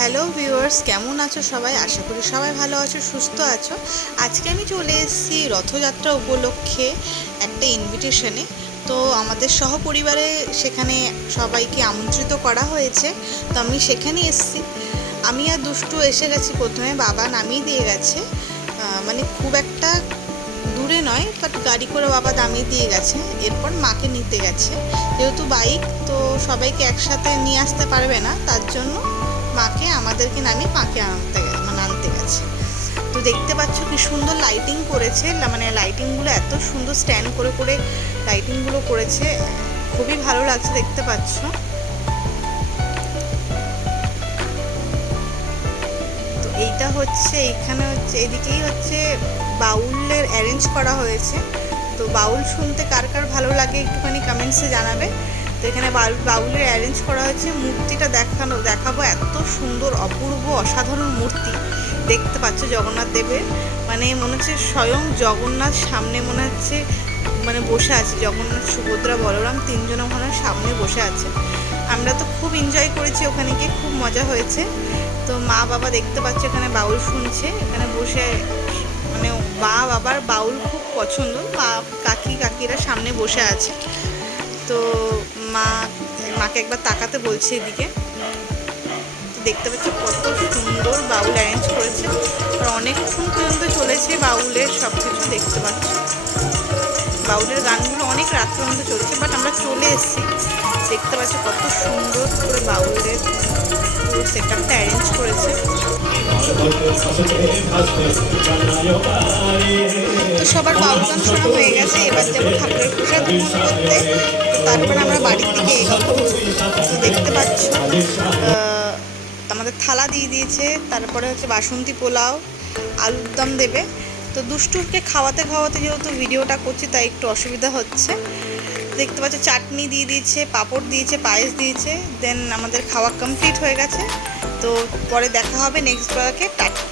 Hello viewers, কেমন আছো সবাই? আশা করি সবাই ভালো আছো, সুস্থ আছো। আজকে আমি চলে এসেছি রথযাত্রা উপলক্ষে একটা ইনভিটেশনে। তো আমাদের সহপরিবারে সেখানে সবাইকে আমন্ত্রিত করা হয়েছে। তো আমি সেখানে এসেছি। আমি আর দুষ্টু এসে গেছি। প্রথমে বাবা নামিয়ে দিয়ে গেছে, মানে খুব একটা দূরে নয়, বাট গাড়ি করে বাবা নামিয়ে দিয়ে গেছে। এরপর মাকে নিতে গেছে, যেহেতু বাইক, তো সবাইকে একসাথে নিয়ে আসতে পারবে না, তার জন্য মাকে আমাদেরকে নামিয়ে মাকে আনতে গেছে। তো দেখতে পাচ্ছ কি সুন্দর লাইটিং করেছে, মানে লাইটিংগুলো এত সুন্দর স্ট্যান্ড করে করে লাইটিংগুলো করেছে, খুবই ভালো লাগছে দেখতে পাচ্ছ। তো এইটা হচ্ছে, এইখানে হচ্ছে, এদিকেই হচ্ছে বাউলের অ্যারেঞ্জ করা হয়েছে। তো বাউল শুনতে কার কার ভালো লাগে একটুখানি কমেন্টসে জানাবে। তো এখানে বাউলের অ্যারেঞ্জ করা হয়েছে। মূর্তিটা দেখাবো, এত সুন্দর অপূর্ব অসাধারণ মূর্তি দেখতে পাচ্ছ জগন্নাথ দেবের। মানে মনে হচ্ছে স্বয়ং জগন্নাথ সামনে মনে হচ্ছে মানে বসে আছে। জগন্নাথ, সুভদ্রা, বলরাম তিনজন ওখানে সামনে বসে আছে। আমরা তো খুব এনজয় করেছি, ওখানে গিয়ে খুব মজা হয়েছে। তো মা বাবা দেখতে পাচ্ছে এখানে বাউল শুনছে, এখানে বসে, মানে মা বাবার বাউল খুব পছন্দ। কাকিরা সামনে বসে আছে। তো মাকে একবার তাকাতে বলছে এদিকে। দেখতে পাচ্ছি কত সুন্দর বাউল অ্যারেঞ্জ করেছে, আর অনেকক্ষণ পর্যন্ত চলেছে বাউলের সব কিছু দেখতে পাচ্ছি। বাউলের গানগুলো অনেক রাত পর্যন্ত চলছে, বাট আমরা চলে এসেছি। দেখতে পাচ্ছি কত সুন্দর করে বাউলের পুরো সেটআপটা অ্যারেঞ্জ করেছে। তো সবার বাউল গান শোনা হয়ে গেছে, এবার যাবো ঠাকুরের প্রসাদ গ্রহণ করতে। তারপরে আমরা বাড়ির দিকে এগোবো। তো দেখতে পাচ্ছ আমাদের থালা দিয়ে দিয়েছে, তারপরে হচ্ছে বাসন্তী পোলাও, আলুর দম দেবে। তো দুষ্টুকে খাওয়াতে খাওয়াতে যেহেতু ভিডিওটা করছি, তাই একটু অসুবিধা হচ্ছে। দেখতে পাচ্ছ চাটনি দিয়ে দিয়েছে, পাঁপড় দিয়েছে, পায়েস দিয়েছে। দেন আমাদের খাওয়া কমপ্লিট হয়ে গেছে। তো পরে দেখা হবে নেক্সট ব্লগে। টাটা।